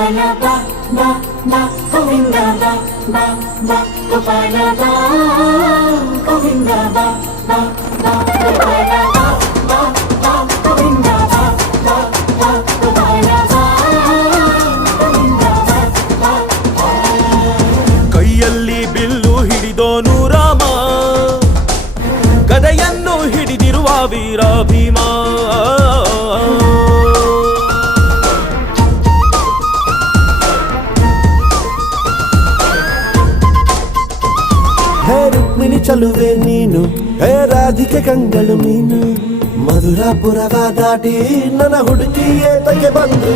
ಗೋಪಾಲ ಬಾ ಬಾ ಬಾ ಗೋವಿಂದ ಬಾ ಬಾ ಬಾ ಗೋಪಾಲ ಬಾ ಗೋವಿಂದ ಬಾ ಬಾ ಬಾ ಗೋಪಾಲ ಬಾ ಬಾ ಬಾ ಗೋವಿಂದ ಬಾ ಬಾ ಬಾ ಗೋಪಾಲ ಬಾ ಗೋವಿಂದ ಬಾ ಬಾ. ಕೈಯಲ್ಲಿ ಬಿಲ್ಲು ಹಿಡಿದೋನು ರಾಮ, ಗದೆಯನ್ನು ಹಿಡಿದಿರುವ ವೀರ ಭೀಮ. ಹೇ ರುಕ್ಮಿಣಿ ಚಲುವೆ ನೀನು, ಹೇ ರಾಧಿಕೆ ಕಂಗಳು ನೀನು, ಮಧುರಾಪುರವ ದಾಟಿ ನನ್ನ ಹುಡುಕಿ ಏತಕ್ಕೆ ಬಂದು